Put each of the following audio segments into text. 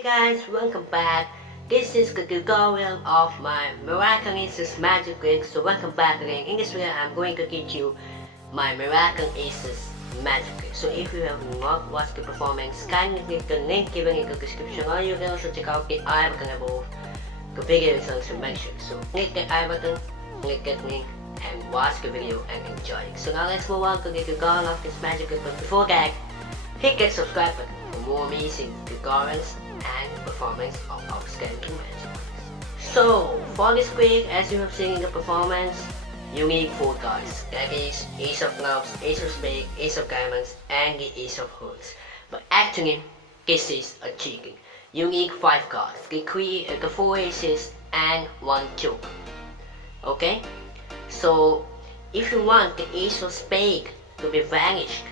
Hey guys, welcome back. This is the tutorial of my Miracle Aces magic trick. So welcome back again. In this video, I'm going to teach you my Miracle Aces magic trick. So if you have not watched the performance, kindly click the link given in the description, or you can also check out the I button above the video information. So click the I button, click that link, and watch the video and enjoy it. So now let's move on to the tutorial of this magic trick. But before that, hit that subscribe button for more amazing tutorials and performance of outstanding magic tricks. So for this trick, as you have seen in the performance, you need 4 cards. That is Ace of Clubs, Ace of Spades, Ace of Diamonds, and the Ace of Hearts. But actually, this is a cheating. You need 5 cards, the 4 aces and 1 joker. Okay? So if you want the Ace of Spades to be vanished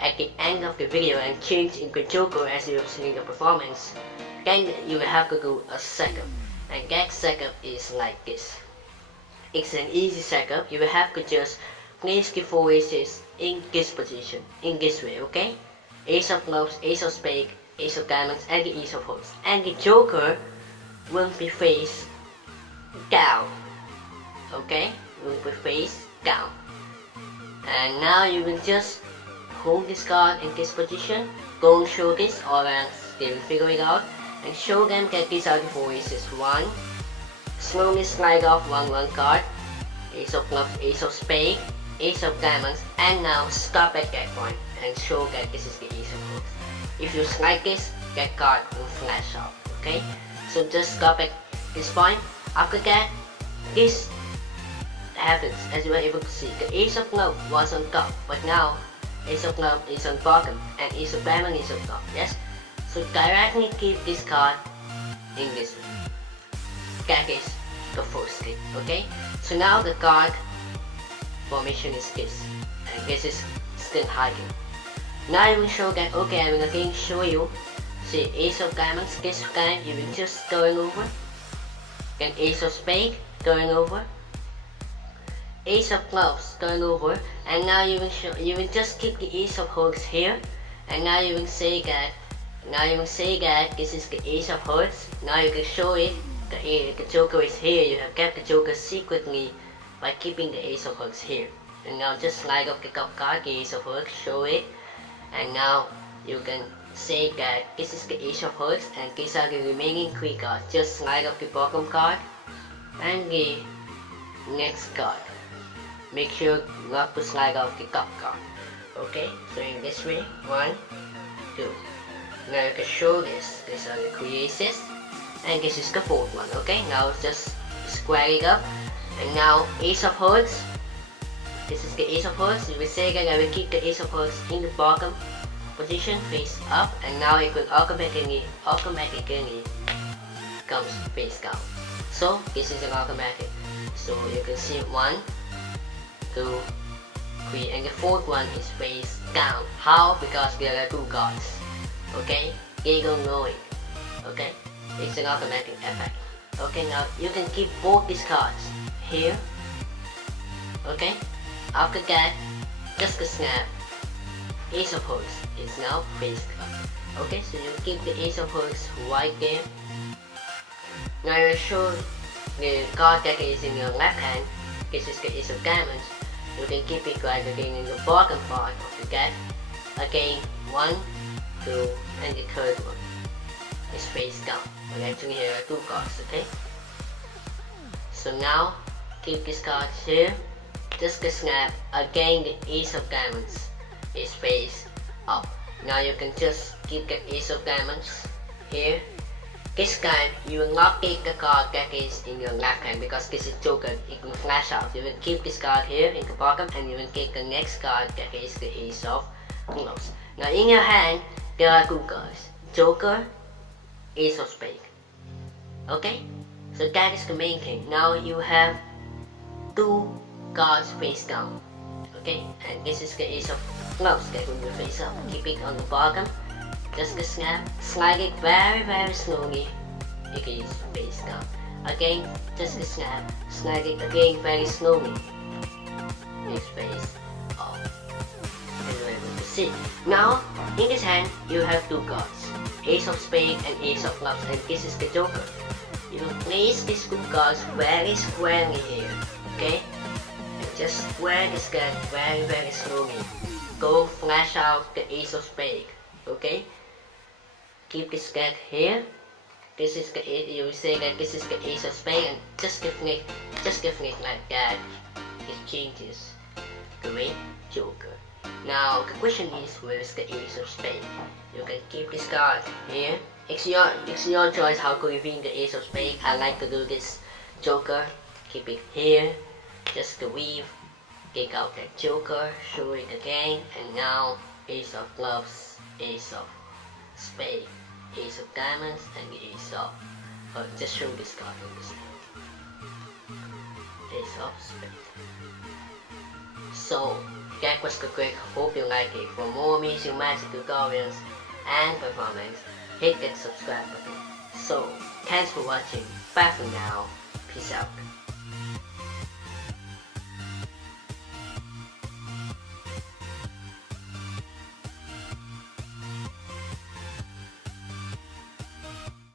at the end of the video and change into joker as you have seen in the performance, then you will have to do a setup, and that setup is like this. It's an easy setup. You will have to just place the 4 aces in this position, in this way, okay? Ace of Clubs, Ace of Spades, Ace of Diamonds, and the Ace of Hearts. And the joker will be face down, okay? Will be face down. And now you will just hold this card in this position, go and show this, or else they will figure it out, and show them that these are the 4 aces. 1, slowly slide off 1 card, Ace of Clubs, Ace of Spades, Ace of Diamonds, and now stop at that point and show that this is the Ace of Hearts. If you slide this, that card will flash out, okay? So just stop at this point. After that, this happens, as you are able to see. The Ace of Clubs was on top, but now Ace of Clubs is on bottom and Ace of Diamonds is on top, yes? So directly keep this card in this way. That is the first tip, okay? So now the card formation is this, and this is still hiding. Now you will show that, okay, I will again show you. See, Ace of Diamonds, this time you will just turn over, then Ace of Spades, turn over, Ace of Clubs, turn over, and now you will just keep the Ace of Hearts here, and now you will say that this is the Ace of Hearts. Now you can show it. The joker is here. You have kept the joker secretly by keeping the Ace of Hearts here. And now just slide off the top card, the Ace of Hearts, show it, and now you can say that this is the Ace of Hearts, and these are the remaining 3 cards. Just slide off the bottom card and the next card. Make sure not to slide off the top card. Okay, so in this way, 1, 2. Now you can show this. These are the 3 aces, and this is the 4th one. Okay, now just square it up, and now Ace of Hearts. This is the Ace of Hearts. You will say that I will keep the Ace of Hearts in the bottom position, face up, and now it will automatically comes face down. So this is an automatic. So you can see 1, 2, 3, and the 4th one is face down. How? Because there are 2 cards. Okay, they don't know it. Okay, it's an automatic effect. Okay, now you can keep both these cards here. Okay, after that, just a snap. Ace of Hearts is now face up. Okay, so you keep the Ace of Hearts right there. Now you show the card that is in your left hand. This is the Ace of Diamonds. You can keep it right again in the bottom part of the deck. Again, 1, 2, and the 3rd one is face down. But actually here are 2 cards, okay? So now, keep this card here. Just a snap. Again, the Ace of Diamonds is face up. Now you can just keep the Ace of Diamonds here. This time, you will not take the card that is in your left hand because this is joker. It will flash out. You will keep this card here in the bottom, and you will take the next card that is the Ace of Clubs. Now in your hand, there are 2 cards. Joker, Ace of Spades. Okay? So that is the main thing. Now you have 2 cards face down. Okay? And this is the Ace of Clubs that will be face up. Keep it on the bottom. Just a snap. Slide it very slowly. It is face down. Again, just a snap. Slide it again very slowly. It's face up. And you're able to see. Now, in this hand, you have 2 cards. Ace of Spades and Ace of Clubs, and this is the Joker. You will place these two cards very squarely here, okay? And just square this card very slowly. Go flash out the Ace of Spades, okay? Keep this card here. This is the, you will say that this is the Ace of Spades, and just give it like that. It changes. Great Joker. Now the question is, where's the Ace of Spades? You can keep this card here. It's your choice how to reveal the Ace of Spades. I like to do this Joker. Keep it here. Just to weave. Take out that Joker. Show it again. And now Ace of Clubs, Ace of Spades, Ace of Diamonds, and the Ace of. Just show this card on this. Ace of Spades. So that was the trick. Hope you like it. For more amazing magic tutorials and performance, hit that subscribe button. So, thanks for watching. Bye for now. Peace out.